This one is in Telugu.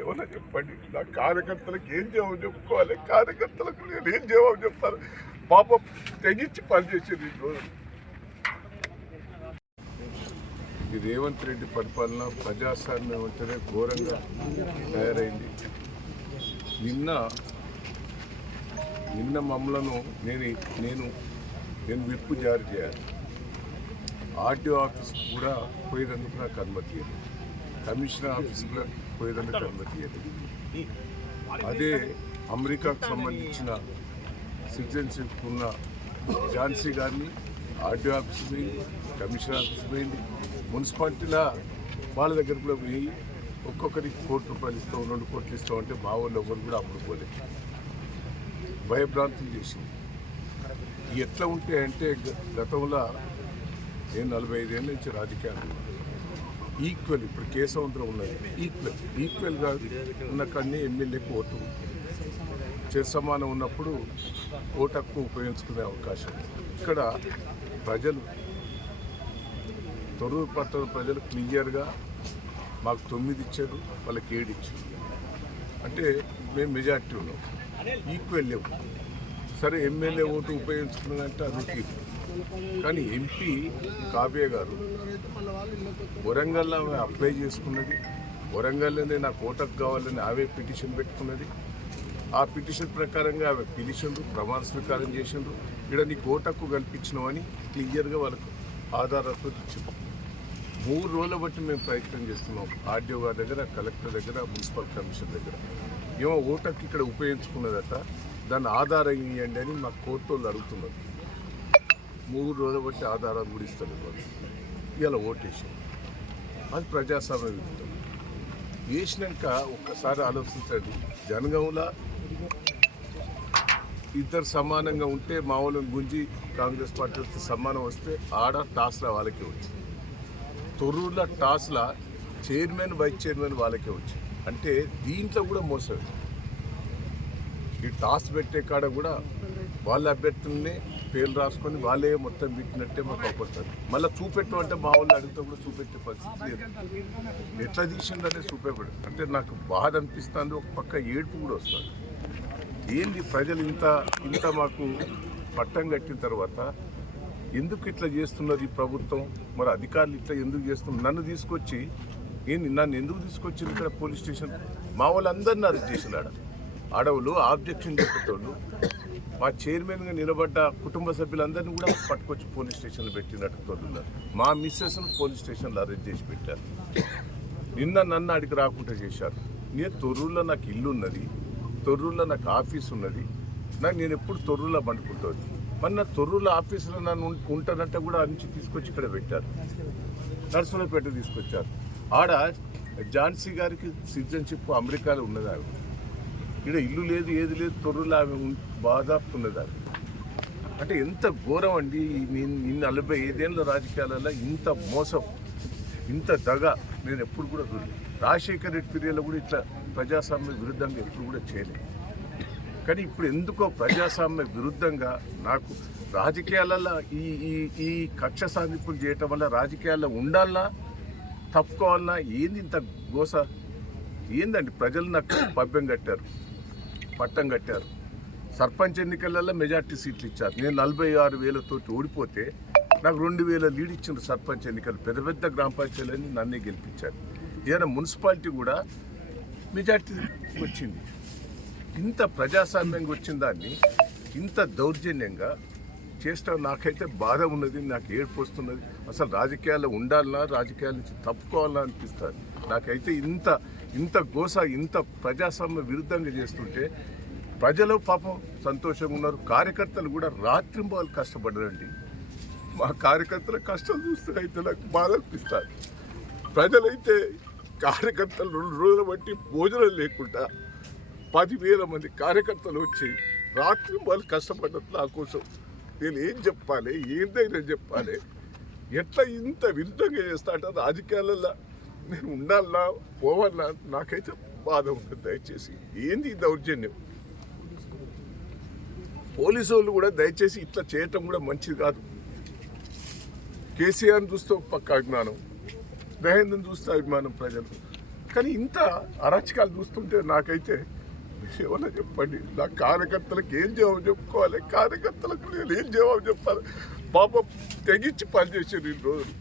ఏమన్నా చెప్పండి. నా కార్యకర్తలకు ఏం జవాబు చెప్పుకోవాలి? కార్యకర్తలకు నేను ఏం జవాబు చెప్తాను? పాపం తెగించి పనిచేసేది ఈ రోజు. ఈ రేవంత్ రెడ్డి పరిపాలన ప్రజాస్వామ్యం అంటేనే ఘోరంగా తయారైంది. నిన్న మమ్మలను నేను విప్పు జారీ చేయాలి. ఆర్టీఓ ఆఫీస్ కూడా పోయేందుకు నాకు అనుమతి ఇవ్వదు. కమిషనర్ ఆఫీస్ కూడా పోయేందుకు అనుమతి ఇవ్వదు. అదే అమెరికాకు సంబంధించిన సిటిజన్షిప్ ఉన్న ఝాన్సీ గారిని ఆర్టీఓ ఆఫీస్ పోయింది, కమిషనర్ ఆఫీస్ పోయింది, మున్సిపాలిటీలో వాళ్ళ దగ్గర కూడా పోయి ఒక్కొక్కరికి ₹1 ఇస్తాం, 2 కోట్లు ఇస్తాం అంటే మా వాళ్ళు ఎవరు కూడా అప్పుడు పోలేదు. భయభ్రాంతులు చేసింది. ఎట్లా ఉంటాయంటే గతంలో నేను 45 ఏళ్ళ నుంచి రాజకీయాలు ఈక్వల్, ఇప్పుడు కేశవంతులు ఉన్నది ఈక్వల్గా ఉన్న కన్నీ ఎమ్మెల్యేకి ఓటు సమానం ఉన్నప్పుడు ఓటు హక్కు ఉపయోగించుకునే అవకాశం. ఇక్కడ ప్రజలు తొర్రూరు పట్టణ ప్రజలు క్లియర్గా మాకు 9 ఇచ్చారు, వాళ్ళకి 7 ఇచ్చారు. అంటే మేము మెజార్టీ ఉన్నాం, ఈక్వల్ లేవు. సరే ఎమ్మెల్యే ఓటు ఉపయోగించుకున్నదంటే అది. కానీ ఎంపీ కావ్య గారు వరంగల్లో ఆమె అప్లై చేసుకున్నది, వరంగల్లోనే నాకు ఓటకు కావాలని ఆమె పిటిషన్ పెట్టుకున్నది. ఆ పిటిషన్ ప్రకారంగా ఆమె పిలిచిండ్రు, ప్రమాణ స్వీకారం చేసిండ్రు. ఇక్కడ నీకు ఓటకు కల్పించినామని క్లియర్గా వాళ్ళకు ఆధారాలతో ఇచ్చింది. 3 రోజుల బట్టి మేము ప్రయత్నం చేస్తున్నాం. ఆర్డీఓ గారి దగ్గర, కలెక్టర్ దగ్గర, మున్సిపల్ కమిషన్ దగ్గర. ఏమో ఓటకు ఇక్కడ ఉపయోగించుకున్నదట, దాన్ని ఆధారం ఇవ్వండి అని మా కోర్టు వాళ్ళు అడుగుతున్నారు. 3 రోజుల బట్టి ఆధారాలు కూడా ఇస్తారు వాళ్ళు. ఇలా ఓటేసి అది ప్రజాస్వామ్య విరుద్ధం. వేసినాక ఒక్కసారి ఆలోచించండి. జనగంలో ఇద్దరు సమానంగా ఉంటే మామూలుగా గుంజి కాంగ్రెస్ పార్టీ వస్తే సమానం వస్తే ఆడ టాస్ల వాళ్ళకే వచ్చింది. తొర్రూరులో టాస్ల చైర్మన్, వైస్ చైర్మన్ వాళ్ళకే వచ్చింది. అంటే దీంట్లో కూడా మోసం. ఈ టాస్ పెట్టే కాడ కూడా వాళ్ళ అభ్యర్థుల్ని పేర్లు రాసుకొని వాళ్ళే మొత్తం పెట్టినట్టే మాకు అవపడుతుంది. మళ్ళీ చూపెట్టమంటే మా వాళ్ళు అడిగితే కూడా చూపెట్టే పరిస్థితి లేదు. ఎట్లా తీసిండనే చూపెట్టాడు. అంటే నాకు బాధ అనిపిస్తుంది, ఒక పక్క ఏడుపు కూడా వస్తుంది. ఏంది ప్రజలు ఇంత మాకు పట్టం కట్టిన తర్వాత ఎందుకు ఇట్లా చేస్తున్నారు ఈ ప్రభుత్వం? మరి అధికారులు ఇట్లా ఎందుకు చేస్తున్నారు? నన్ను ఎందుకు తీసుకొచ్చింది ఇక్కడ పోలీస్ స్టేషన్? మా వాళ్ళందరినీ అరెస్ట్ చేసినాడు. అడవులు ఆబ్జెక్షన్ చెప్పేటోళ్ళు, మా చైర్మన్గా నిలబడ్డ కుటుంబ సభ్యులందరినీ కూడా పట్టుకొచ్చి పోలీస్ స్టేషన్లో పెట్టినట్టు తోడున్నారు. మా మిస్సెస్ను పోలీస్ స్టేషన్లో అరెస్ట్ చేసి పెట్టారు. నన్ను అడిగి రాకుండా చేశారు. నేను తొర్రూరులో నాకు ఇల్లు ఉన్నది, తొర్రూరులో నాకు ఆఫీస్ ఉన్నది. నేను ఎప్పుడు తొర్రూరులో పండుకుంటుంది. మరి నా తొర్రూరులో ఆఫీసులో నన్ను ఉంటానంటే కూడా నుంచి తీసుకొచ్చి ఇక్కడ పెట్టారు. నర్సులపేట తీసుకొచ్చారు. ఆడ ఝాన్సీ గారికి సిటిజన్షిప్ అమెరికాలో ఉన్నది. ఆమె ఇక్కడ ఇల్లు లేదు, ఏది లేదు, తొర్రూరులో ఆమె బాధాపుతున్నది. ఆమె అంటే ఎంత ఘోరం అండి. 45 ఏళ్ళ రాజకీయాలలో ఇంత మోసం, ఇంత దగ నేను ఎప్పుడు కూడా చూడలేదు. రాజశేఖర్ రెడ్డి పీరియడ్లో కూడా ఇట్లా ప్రజాస్వామ్య విరుద్ధంగా ఎప్పుడు కూడా చేయలేదు. కానీ ఇప్పుడు ఎందుకో ప్రజాస్వామ్య విరుద్ధంగా నాకు రాజకీయాలలో ఈ కక్ష సాధింపులు చేయటం వల్ల రాజకీయాల్లో ఉండాలన్నా తప్పుకోవాలన్నా ఏంది ఇంత గోస? ఏందండి? ప్రజలు నాకు పట్టం కట్టారు. సర్పంచ్ ఎన్నికలలో మెజార్టీ సీట్లు ఇచ్చారు. నేను 46,000 ఓడిపోతే నాకు 2,000 లీడ్ ఇచ్చిండ్రు సర్పంచ్ ఎన్నికలు. పెద్ద గ్రామ పంచాయతీలని నన్నే గెలిపించారు. ఏదైనా మున్సిపాలిటీ కూడా మెజార్టీ వచ్చింది. ఇంత ప్రజాస్వామ్యంగా వచ్చిన దాన్ని ఇంత దౌర్జన్యంగా చేస్తాం. నాకైతే బాధ ఉన్నది, నాకు ఏడుపు వస్తున్నది. అసలు రాజకీయాల్లో ఉండాలన్నా, రాజకీయాల నుంచి తప్పుకోవాలన్నా అనిపిస్తుంది. నాకైతే ఇంత గోస, ఇంత ప్రజాస్వామ్య విరుద్ధంగా చేస్తుంటే ప్రజలు పాపం సంతోషంగా ఉన్నారు. కార్యకర్తలు కూడా రాత్రింబాలు కష్టపడ్డారండి. మా కార్యకర్తల కష్టం చూస్తే అయితే నాకు బాధ అనిపిస్తుంది. ప్రజలైతే కార్యకర్తలు 2 రోజుల బట్టి భోజనం లేకుండా 10,000 మంది కార్యకర్తలు వచ్చి రాత్రి వాళ్ళు కష్టపడ్డట్టు నా కోసం నేను ఏం చెప్పాలి, ఏం ధైర్యం చెప్పాలి? ఎట్లా ఇంత విరుద్ధంగా చేస్తా అంటే రాజకీయాలలో నేను ఉండాలన్నా పోవాలన్నా నాకైతే బాధ ఉంటుంది. దయచేసి ఏంది ఈ దౌర్జన్యం? పోలీసు వాళ్ళు కూడా దయచేసి ఇట్లా చేయటం కూడా మంచిది కాదు. కేసీఆర్ని చూస్తే పక్క అభిమానం, మహేంద్రని చూస్తే అభిమానం ప్రజలు. కానీ ఇంత అరాచకాలు చూస్తుంటే నాకైతే ఏమన్నా చెప్పండి, నా కార్యకర్తలకు ఏం జవాబు చెప్పుకోవాలి, కార్యకర్తలకు నేను ఏం జవాబు చెప్పాలి? పాపం తెగించి పనిచేసారు ఈ రోజులు.